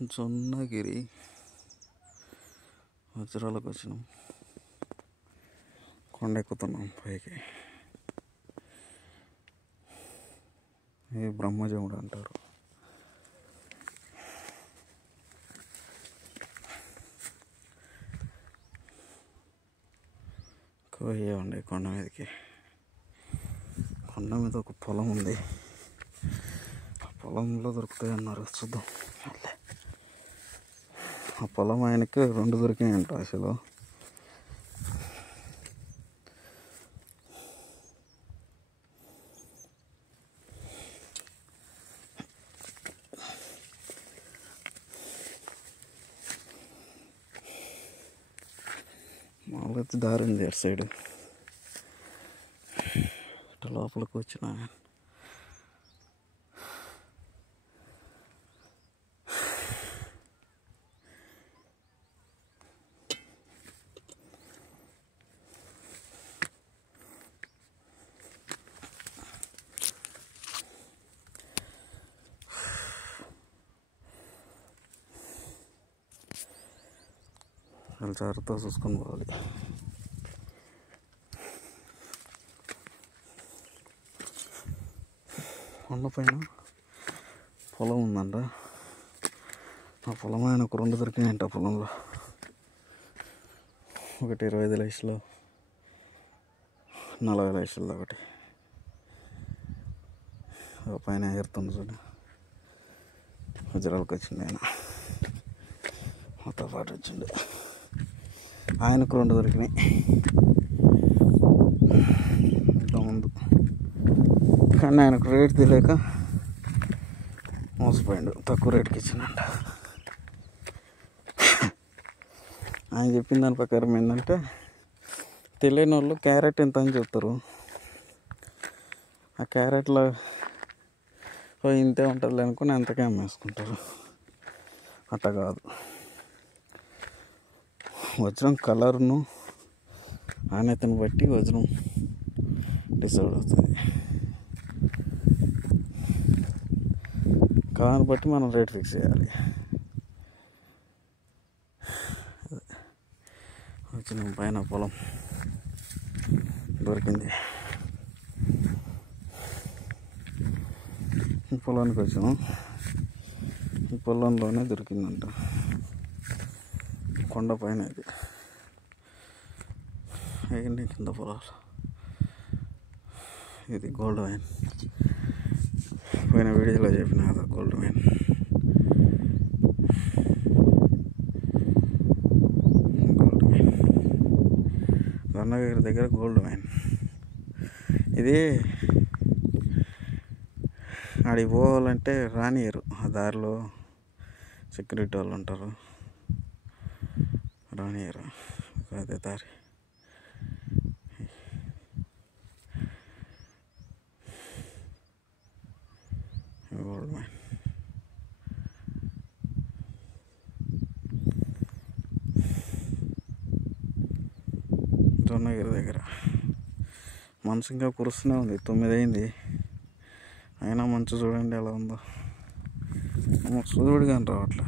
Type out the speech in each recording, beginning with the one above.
జొన్నగిరి వజ్రాలకు వచ్చినాం. కొండ ఎక్కుతున్నాం పైకి. ఇది బ్రహ్మజముడు అంటారు. పోయామండి కొండ మీదకి. కొండ మీద ఒక పొలం ఉంది. ఆ పొలంలో దొరుకుతాయి అన్నారు, చూద్దాం. ఆ పొలం ఆయనకి 2 దొరికినాయంట అసలు. మామూలుగా దారి ఉంది అటు సైడు. ఇటు లోపలికి వచ్చిన చాలా జాగ్రత్తగా చూసుకొని పోవాలి. కొండపైన పొలం ఉందంట. ఆ పొలం ఆయన ఒక 2 దొరికినాయంట. పొలంలో ఒకటి 25 లక్షలు, 40 లక్షలు ఒకటి. పైన ఎగురుతుంది చూడ. వజ్రాలకు వచ్చింది ఆయన, మాతో పాటు వచ్చిండు. ఆయనకు 2 దొరికినాయి ఇంట్లో ముందు. కానీ ఆయనకు రేట్ తెలియక మోసపోయాడు, తక్కువ రేటుకి ఇచ్చిందంట. ఆయన చెప్పిన దాని ప్రకారం ఏంటంటే, తెలియని వాళ్ళు క్యారెట్ ఎంత అని చెప్తారు. ఆ క్యారెట్లో ఇంతే ఉంటుంది అనుకుని అంతకే అమ్మేసుకుంటారు. అట్లా కాదు, వజ్రం కలర్ను నాణ్యతను బట్టి వజ్రం డిసైడ్ అవుతుంది. కాని బట్టి మనం రేట్ ఫిక్స్ చేయాలి. వచ్చిన పైన పొలం దొరికింది. ఈ పొలానికి వచ్చాము. ఈ పొలంలోనే దొరికిందంట. కొండ పైన ఇది ఎగిరి కింద పొలాలు. ఇది గోల్డ్ వైన్. పోయిన వీడియోలో చెప్పిన కదా, గోల్డ్ వైన్. జొన్నగిరి దగ్గర గోల్డ్ వైన్. ఇది ఆడికి పోవాలంటే రానియరు. ఆ దారిలో సెక్యూరిటీ వాళ్ళు ఉంటారు, రానియరు. అదే దారి. Gold wine. జొన్నగిరి దగ్గర మనసు ఇంకా కురుస్తూనే ఉంది. 9 అయింది అయినా మంచు చూడండి ఎలా ఉందో. సూర్యుడు కానీ రావట్లే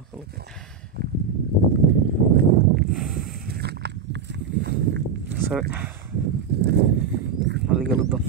అసలుకి. సరే, మళ్ళీ కలుద్దాం.